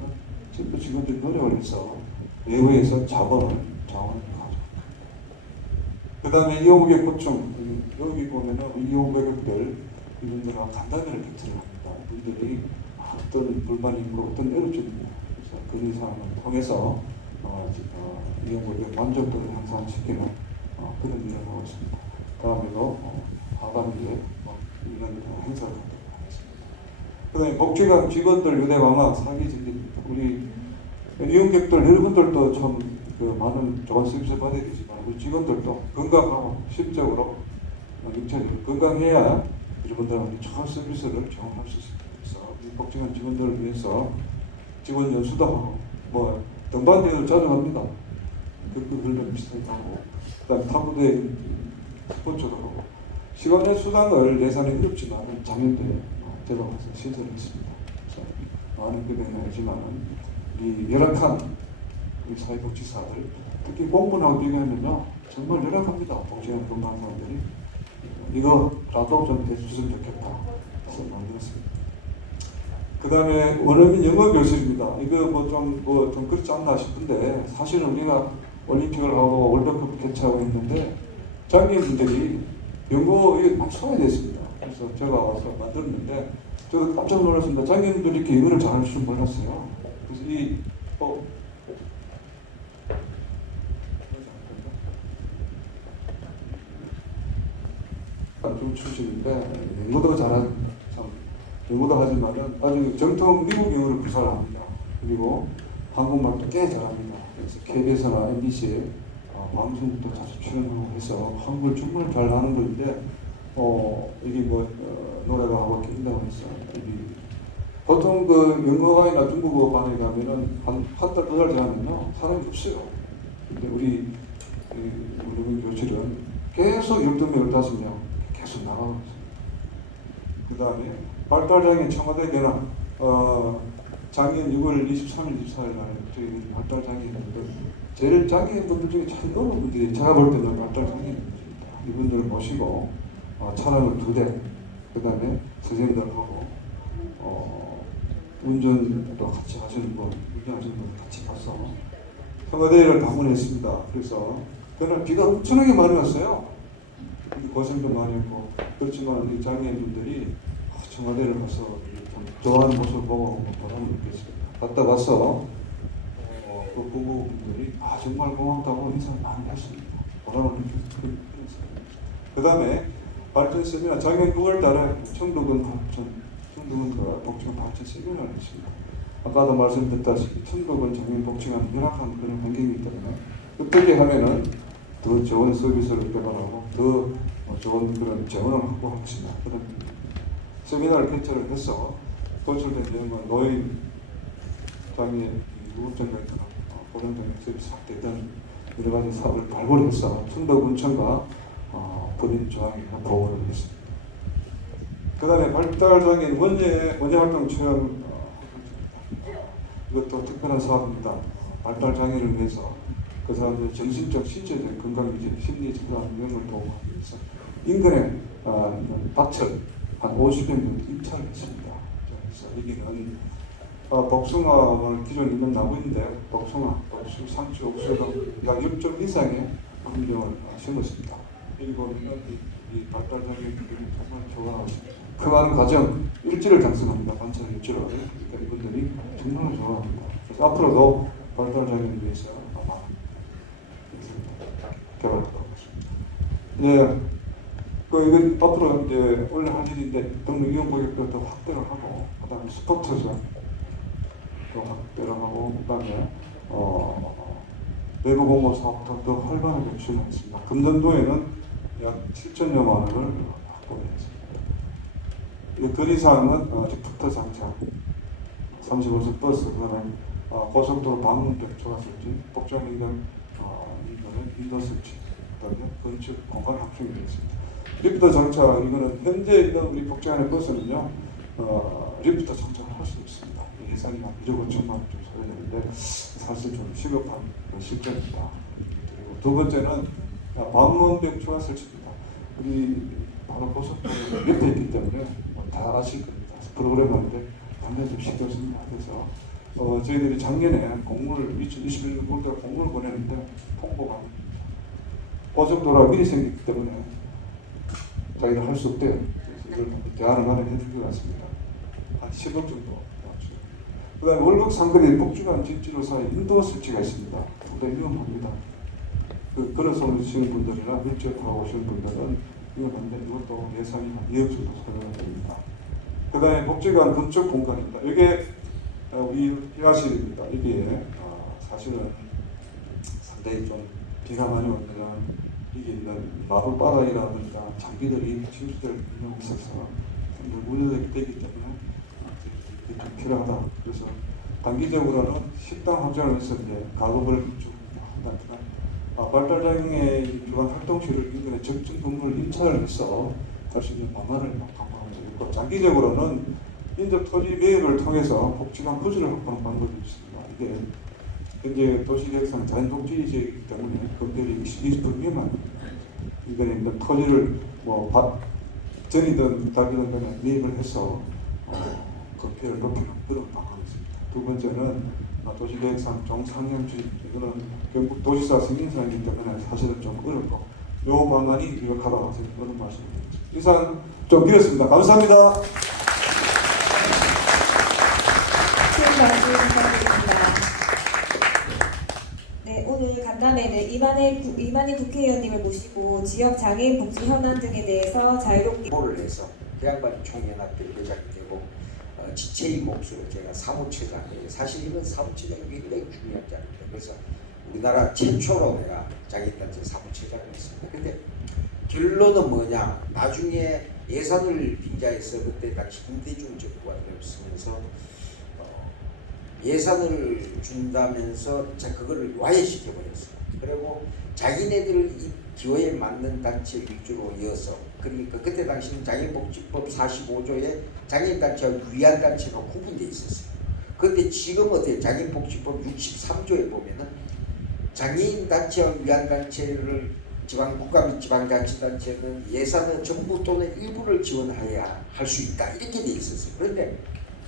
전부 직원들이 노력을 해서 외부에서 자원을 가져옵니다. 그 다음에 이용객 보충, 여기 보면은 이용객들 이분들하고 간담회를 개최를 합니다. 이분들이 어떤 불만이 있고 어떤 어려움이 있고 그래서 그 사항을 통해서 이용객의 만족도를 향상시키는 그런 일을 하고 있습니다. 다음에도 하반기에 이런 행사를 하도록 하겠습니다. 그 다음에 복지관 직원들 유대 강화 사기 증진입니다. 우리 이용객들 여러분들도 참 많은 좋은 서비스 받아야 되지만 우리 직원들도 건강하고 심적으로 육체적으로 건강해야 여러분들한테 좋은 서비스를 제공할 수 있습니다. 그래서 이 복지관 직원들을 위해서 직원 연수도 하고 뭐 등반대회도 자주 합니다. 그 훈련 비슷하게 하고 그다음 탁구대회 스포츠도 하고 시간 내 수당을 내산이 어렵지만 작년도에 제가 가서 신청을 했습니다. 그래서 많은 금액은 아니지만 이 열악한 우리 사회복지사들 특히 공무원하고 비교하면요 정말 열악합니다. 복지관 근무하는 사람들이 이거라도 좀 해줬으면 좋겠다 해서 만들었습니다. 그 다음에 원어민 영어 교실입니다. 이거 좀 그렇지 않나 싶은데 사실은 우리가 올림픽을 하고 월드컵 개최하고 있는데 장애인분들이 영어 이게 많이 소외됐습니다. 그래서 제가 와서 만들었는데 저도 깜짝 놀랐습니다. 장애인분들이 이렇게 영어를 잘할 줄 몰랐어요. 그래서 좀 출신인데 영어도 잘하는 참 영어도 하지만은 아주 정통 미국 영어를 구사합니다. 그리고 한국말도 꽤 잘합니다. 그래서 KBS나 MBC에 방송도 자주 출연하고 해서 한국을 정말 잘 하는 분인데 이게 노래가 하고 낀다고 해서 보통 그 영어관이나 중국어 반에 가면은 한 달, 2달 지나면요 사람이 없어요. 근데 우리 교실은 계속 12명, 15명 계속 나가고 있습니다. 그 다음에 발달장애 청와대 견학 작년 6월 23일, 24일 날에 저희 발달장애인분들 제일 장애인분들 중에 참 어려운 분들이 제가 볼 때는 발달장애인분들입니다. 이분들을 모시고 차량을 2대 그 다음에 선생님들하고 운전도 같이 하시는 분, 운전하시는 분 같이 가서 청와대를 방문했습니다. 그래서 그날 비가 엄청나게 많이 왔어요. 고생도 많이 했고 그렇지만 이 장애인분들이 청와대를 가서 좀 좋아하는 모습을 보고 보람을 느꼈습니다. 갔다 와서 그 부부분들이 정말 고맙다고 인사를 많이 했습니다. 보람을 느꼈습니다. 그 다음에 발전 세미나 작년 9월 달에 청도군 복지관 발전 세미나를 했습니다. 아까도 말씀드렸다시피 청도군 장애인 복지관 열악한 그런 환경이기 때문에 어떻게 하면은 더 좋은 서비스를 개발하고 더 좋은 그런 재원을 확보할 것이냐 그런 세미나를 개최를 해서 도출된 내용은 노인 장애인 무급증가 있거나 보건장애인 서비스 확대 등 여러 가지 사업을 발굴해서 청도군청과 본인 조항에 보고를 했습니다. 그 다음에 발달장애인 원예활동 체험 이것도 특별한 사업입니다. 발달장애를 위해서 그 사람들의 정신적, 신체적 건강 유지, 심리 정상 능력을 도움하기 위해서 인근에 밭을 한 50명 정도 입찰을 했습니다. 그래서 여기는 복숭아를 기존에 있는 나무인데 복숭아, 상추, 옥수수 약 6점 이상의 환경을 심었습니다. 여기 보면 이 발달장애인들이 정말 좋아하십니다. 크가는 과정 일지를 작성합니다. 관찰 일지를. 그러니까 이분들이 정말 좋아합니다. 그래서 앞으로도 발달장애인을 위해서 아마 개발하도록 하겠습니다. 이건 앞으로 이제 원래 할 일인데 등록 이용 고객도 더 확대를 하고, 그다음에 스포츠장 또 확대를 하고, 그다음에 내부 공모 사업도 더 활발하게 진행했습니다. 금년도에는 약 7천여만 원을 확보했습니다. 건의사항은 아직 부터 장착, 35세 버스, 그다음에 고속도로 방문턱 초과 설치, 복잡 인근 인도 설치, 그다음에 건축 공간 확충이 되겠습니다. 리프트 장착 이거는 현재 있는 우리 복지관의 버스는요 리프트 장착을 할 수 있습니다. 예산이 한 1억 5천만 원 좀 써야 되는데 사실 좀 시급한 실정입니다. 그리고 두 번째는 방문턱 초과 설치입니다. 우리 바로 고속도로 밑에 있기 때문에 다 아실 겁니다. 프로그램 하는데 상당히 좀 시켰습니다. 그래서 저희들이 작년에 공문을 2021년 볼때 공문을 보냈는데 통보가 안 됩니다. 고속도로가 미리 생겼기 때문에 자기가 할 수 없대요. 그래서 이걸 대안을 마련해 준 것 같습니다. 한 10억 정도 나왔죠. 그 다음에 월북 상거리 복지관 집지로사에 인도 설치가 있습니다. 상당히 위험합니다. 걸어서 오시는 분들이나 밀접하고 오시는 분들은 위험한데 이것도 예산이 한 2억 정도 소요가 됩니다. 그 다음에 복지관 건축 공간입니다. 이게 우리 회화실입니다. 이게 사실은 상당히 좀 비가 많이 오면 이게 있는 마블바닥이라든가 장비들이 침수될 위험이 있어서 우려되기 때문에 이게 좀 필요하다. 그래서 단기적으로는 식당 확장을 해서 이제 가구를 한다든가 발달장애 기관 활동실을 인근에 적정 건물을 임차를 해서 할 수 있는 방안을 강구하고 있고 장기적으로는 인접 토지 매입을 통해서 복지관 부지를 확보하는 방법이 있습니다. 이게 현재 도시계획상 자연독지지이기 때문에 건설이 20% 미만 이거는 있는 토지를 전이든 답이든 간에 매입을 해서 건폐를 높이는 그런 방안이 있습니다. 두 번째는 도시계획상 정상형주의 이거는 결국 도시사 승인사이기 때문에 사실은 좀 어렵고 요 방안이 유력하다고 그런 말씀을 드립니다. 이상 좀 길었습니다. 감사합니다. 수고 감사드립니다. 네, 오늘 간담회는 이만희 국회의원님을 모시고 지역 장애인 복지 현안 등에 대해서 자유롭게 보를 해서 대학반 총연합회 회장이 되고 지체인 몫으로 제가 사무처장이에요. 사실 이건 사무처장이 굉장히 중요한 자리입니다. 그래서 우리나라 최초로 내가 장애인단체 사무처장을 했습니다. 근데 결론은 뭐냐? 나중에 예산을 빙자해서 그때 당시 김대중 정부가 들어서면서 예산을 준다면서 그거를 와해시켜버렸어요. 그리고 자기네들 기호에 맞는 단체 위주로 이어서 그러니까 그때 당시는 장애인복지법 45조에 장애인단체와 위안단체가 구분되어 있었어요. 그런데 지금 어때요? 장애인복지법 63조에 보면은 장애인단체와 위안단체를 국가 및 지방자치단체는 예산의 전부 또는 일부를 지원해야 할 수 있다 이렇게 돼 있었어요. 그런데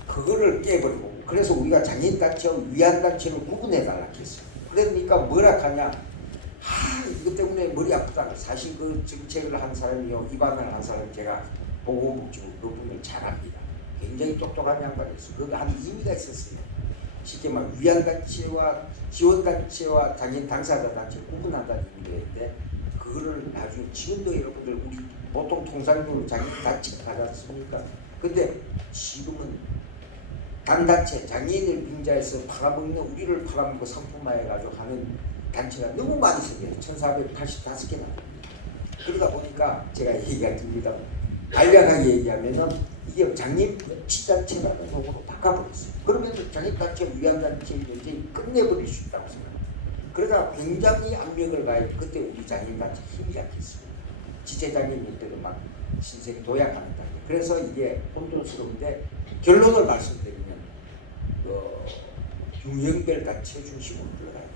그거를 깨버리고 그래서 우리가 장애인단체와 위안단체를 구분해달라 했어요. 그러니까 뭐라 하냐 이것 때문에 머리 아프다. 사실 그 정책을 한 사람이요 입안을 한 사람 제가 보건복지부 그 부분을 잘 압니다. 굉장히 똑똑한 양반이었어요. 그거 한 의미가 있었어요. 쉽게 말하면 위안단체와 지원단체와 장애인 당사자 단체 구분한다는 의미가 있는데 그거를 나중에 지금도 여러분들 우리 보통 통상적으로 장애인 단체가 가지 않습니까? 근데 지금은 단단체 장애인을 빙자해서 팔아먹는 우리를 팔아먹고 상품화해가지고 하는 단체가 너무 많이 생겨요. 1485개나. 그러다 보니까 제가 얘기가 듭니다. 간략하게 얘기하면은 이게 장애인 복지단체라는 용어로 바꿔버렸어요. 그러면 장애인단체, 위안단체의 문제를 끝내버릴 수 있다고 생각합니다. 그러다 굉장히 압력을 가해 그때 우리 장애인단체 힘이 약했어요. 지체장애인들도 막 신생 도약하는 단계. 그래서 이게 혼돈스러운데 결론을 말씀드리면 유형별 단체 중심으로 흘러가요.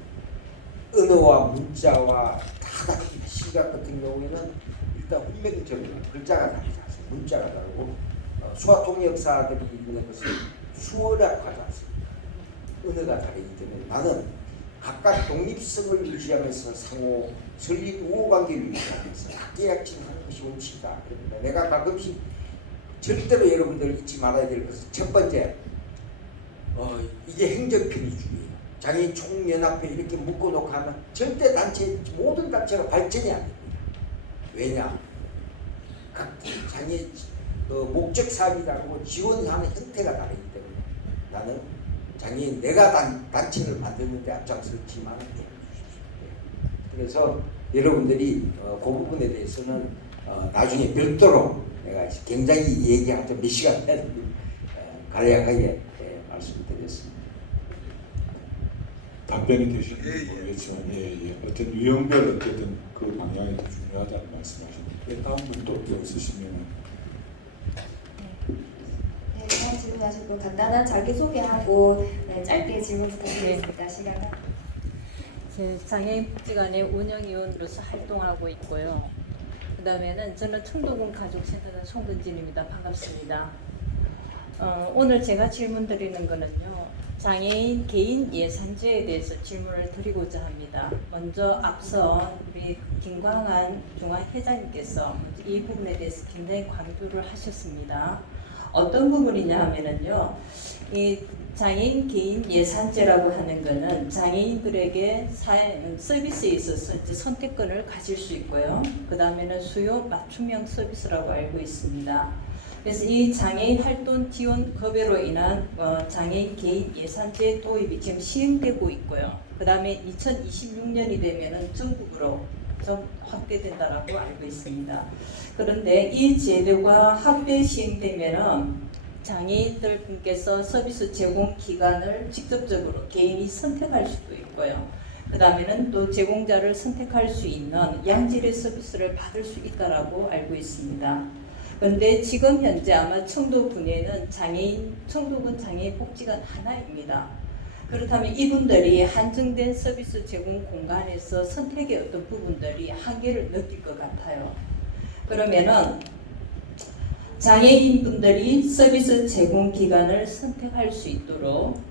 언어와 문자와 다 다릅니다. 시각 같은 경우에는 일단 훈명적으로 글자가 다르지 않습니다. 문자가 다르고 수화통역사들이 있는 것은 수어라고 하지 않습니다. 언어가 다르기 때문에 나는 각각 독립성을 유지하면서 상호 설립 우호관계를 유지하면서 학계약칭하는 것이 원칙이다. 그럽니다. 내가 가끔씩 절대로 여러분들 잊지 말아야 될 것은 첫 번째 이게 행정편의주의예요. 장애인 총연합회 이렇게 묶어놓고 하면 절대 단체 모든 단체가 발전이 안 됩니다. 왜냐? 각 장애 목적 사업이라고 지원하는 형태가 다르기 때문에 나는 장애인 내가 단체를 만드는데 앞장섰지만 그래서 여러분들이 그 부분에 대해서는 나중에 별도로 내가 굉장히 얘기하자 몇 시간 간략하게 말씀드렸습니다. 답변이 되시는지 모르겠지만 어떤 유형별 어쨌든 그 방향이 더 중요하다는 말씀하셨는데 다음 분도 없으시면 네, 다음 질문하실 분 간단한 자기소개하고 짧게 질문 부탁드리겠습니다. 시간은 장애인 복지관의 운영위원으로서 활동하고 있고요. 그 다음에는 저는 청도군 가족센터장 송근진입니다. 반갑습니다. 오늘 제가 질문 드리는 거는요. 장애인 개인 예산제에 대해서 질문을 드리고자 합니다. 먼저 앞서 우리 김광한 중앙회장님께서 이 부분에 대해서 굉장히 강조를 하셨습니다. 어떤 부분이냐 하면은요. 이 장애인 개인 예산제라고 하는 것은 장애인들에게 서비스에 있어서 이제 선택권을 가질 수 있고요. 그 다음에는 수요 맞춤형 서비스라고 알고 있습니다. 그래서 이 장애인 활동 지원 급여로 인한 장애인 개인 예산제 도입이 지금 시행되고 있고요. 그 다음에 2026년이 되면은 전국으로 좀 확대된다라고 알고 있습니다. 그런데 이 제도가 확대 시행되면은 장애인들 분께서 서비스 제공 기관을 직접적으로 개인이 선택할 수도 있고요. 그 다음에는 또 제공자를 선택할 수 있는 양질의 서비스를 받을 수 있다라고 알고 있습니다. 그런데 지금 현재 아마 청도군에는 청도군 장애인 복지관 하나입니다. 그렇다면 이분들이 한정된 서비스 제공 공간에서 선택의 어떤 부분들이 한계를 느낄 것 같아요. 그러면은 장애인분들이 서비스 제공 기관을 선택할 수 있도록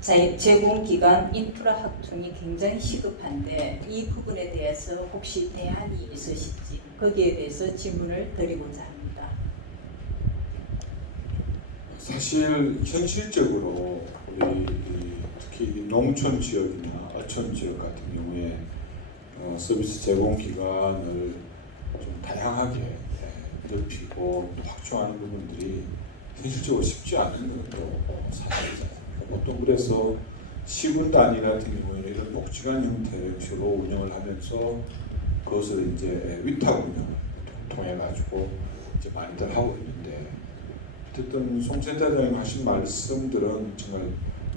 제공 기관 인프라 확충이 굉장히 시급한데 이 부분에 대해서 혹시 대안이 있으실지 거기에 대해서 질문을 드리고자 합니다. 사실 현실적으로 우리 특히 농촌 지역이나 어촌 지역 같은 경우에 서비스 제공 기관을 좀 다양하게 넓히고 확충하는 부분들이 현실적으로 쉽지 않은 것도 사실이잖아요. 보통 그래서 시군 단위 같은 경우에는 이런 복지관 형태로 운영을 하면서 그것을 이제 위탁 운영을 통해 가지고 이제 많이들 하고 있는데 어쨌든 송 센터장님 하신 말씀들은 정말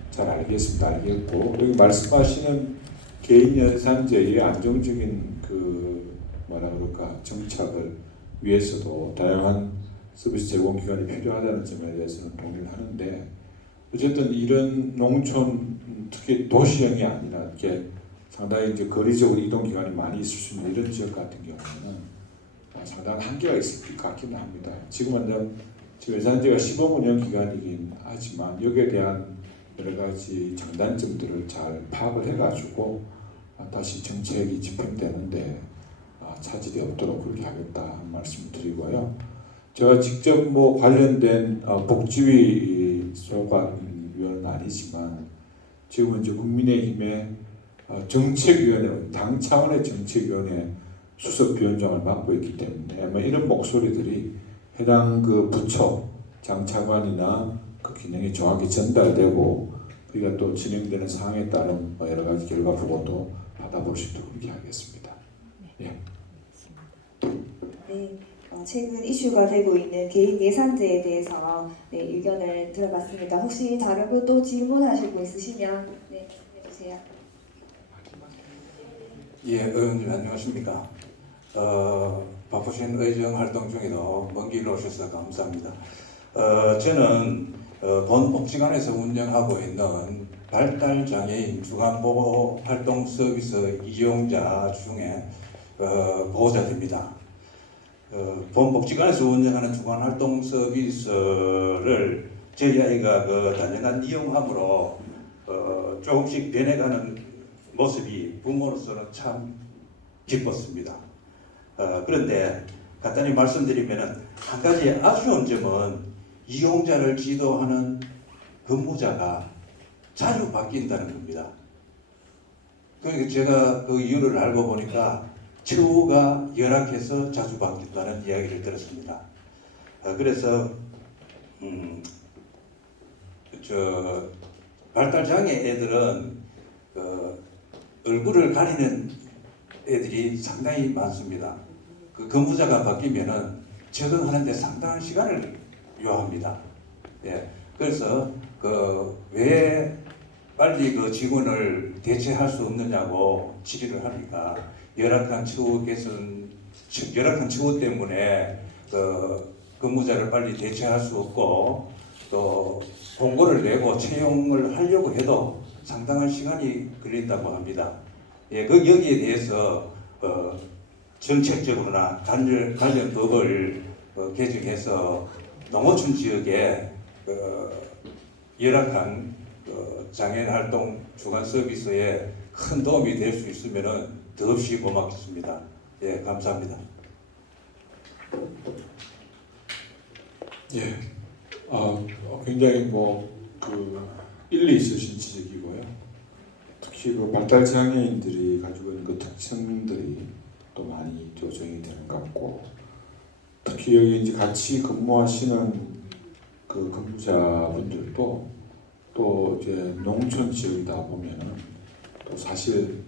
잘 알겠고 여기 말씀하시는 개인 예산제의 안정적인 그 뭐라 그럴까 정착을 위해서도 다양한 서비스 제공 기관이 필요하다는 점에 대해서는 동의를 하는데 어쨌든 이런 농촌 특히 도시형이 아니라 이렇게 상당히 이제 거리적으로 이동 기간이 많이 있을 수 있는 이런 지역 같은 경우는 상당한 한계가 있을 것 같기는 합니다. 지금 예산제가 시범 운영 기간이긴 하지만 여기에 대한 여러 가지 장단점들을 잘 파악을 해가지고 다시 정책이 집행되는데 차질이 없도록 그렇게 하겠다 하는 말씀을 드리고요. 제가 직접 관련된 복지위 소관위원은 아니지만 지금은 이제 국민의힘의 정책위원회, 당 차원의 정책위원회 수석위원장을 맡고 있기 때문에 아마 이런 목소리들이 해당 그 부처 장차관이나 그 기능이 정확히 전달되고 우리가 또 진행되는 사항에 따른 여러 가지 결과 보고도 받아볼 수 있도록 그렇게 하겠습니다. 예. 네, 최근 이슈가 되고 있는 개인 예산제에 대해서 의견을 들어봤습니다. 혹시 다른 분 또 질문하실 분 있으시면 해주세요. 예, 의원님 안녕하십니까. 바쁘신 의정 활동 중에도 먼 길 오셔서 감사합니다. 저는 본 복지관에서 운영하고 있는 발달장애인 주간보호 활동 서비스 이용자 중에 보호자입니다. 본 복지관에서 운영하는 주간 활동 서비스를 저희 아이가 단연한 이용함으로 조금씩 변해가는 모습이 부모로서는 참 기뻤습니다. 그런데 간단히 말씀드리면 한 가지 아쉬운 점은 이용자를 지도하는 근무자가 자주 바뀐다는 겁니다. 그러니까 제가 그 이유를 알고 보니까 처우가 열악해서 자주 바뀐다는 이야기를 들었습니다. 그래서 발달장애 애들은 얼굴을 가리는 애들이 상당히 많습니다. 그 근무자가 바뀌면은 적응하는데 상당한 시간을 요합니다. 예, 그래서 왜 빨리 그 직원을 대체할 수 없느냐고 질의를 하니까 열악한 처우 때문에 그 근무자를 빨리 대체할 수 없고 또 공고를 내고 채용을 하려고 해도 상당한 시간이 걸린다고 합니다. 예, 그 여기에 대해서 정책적으로나 관련 법을 개정해서 농어촌 지역에 열악한 장애인 활동 주간 서비스에 큰 도움이 될 수 있으면 더없이 고맙겠습니다. 예, 감사합니다. 예, 굉장히 일리 있으신 지적이고요. 특히 그 발달 장애인들이 가지고 있는 그 특성들이 또 많이 조정이 되는 것 같고, 특히 여기 이제 같이 근무하시는 그 근무자분들도 또 이제 농촌 지역이다 보면은 또 사실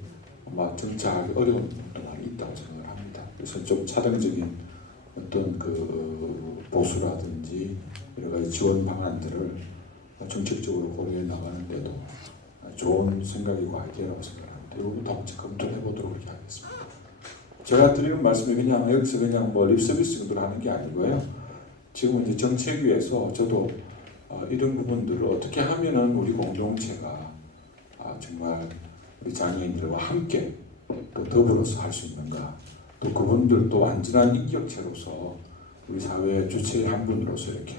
아마 정착하기 어려운 부분도 많이 있다고 생각을 합니다. 그래서 좀 차등적인 어떤 그 보수라든지 여러 가지 지원 방안들을 정책적으로 고려해 나가는데도 좋은 생각이고 아이디어라고 생각합니다. 이 부분도 한번 검토해 보도록 그렇게 하겠습니다. 제가 드리는 말씀이 그냥 여기서 그냥 립 서비스 정도로 하는 게 아니고요. 지금 이제 정책위에서 저도 이런 부분들을 어떻게 하면은 우리 공동체가 정말 우리 장애인들과 함께 또 더불어서 할 수 있는가, 또 그분들도 완전한 인격체로서 우리 사회 주체의 한 분으로서 이렇게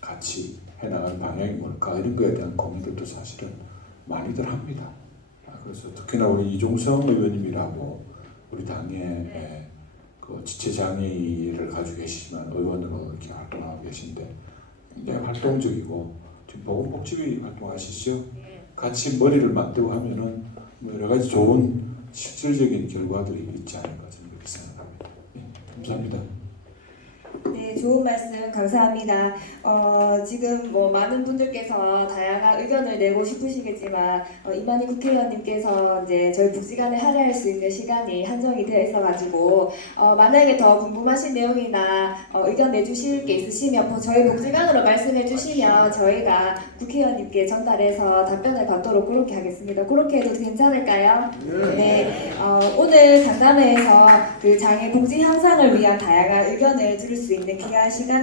같이 해나가는 방향이 뭘까, 이런 거에 대한 고민들도 사실은 많이들 합니다. 그래서 특히나 우리 이종성 의원님이라고 우리 당의 그 지체장애를 가지고 계시지만 의원으로 이렇게 활동하고 계신데 굉장히 활동적이고 지금 보건복지위 활동하시죠? 같이 머리를 맞대고 하면은 여러 가지 좋은 실질적인 결과들이 있지 않을까 저는 그렇게 생각합니다. 감사합니다. 네, 좋은 말씀 감사합니다. 지금 많은 분들께서 다양한 의견을 내고 싶으시겠지만 이만희 국회의원님께서 이제 저희 복지관을 할애할 수 있는 시간이 한정이 되어 있어가지고 만약에 더 궁금하신 내용이나 의견 내주실 게 있으시면 저희 복지관으로 말씀해 주시면 저희가 국회의원님께 전달해서 답변을 받도록 그렇게 하겠습니다. 그렇게 해도 괜찮을까요? 네. 오늘 간담회에서 그 장애 복지 향상을 위한 다양한 의견을 들을 수 있는 귀한 시간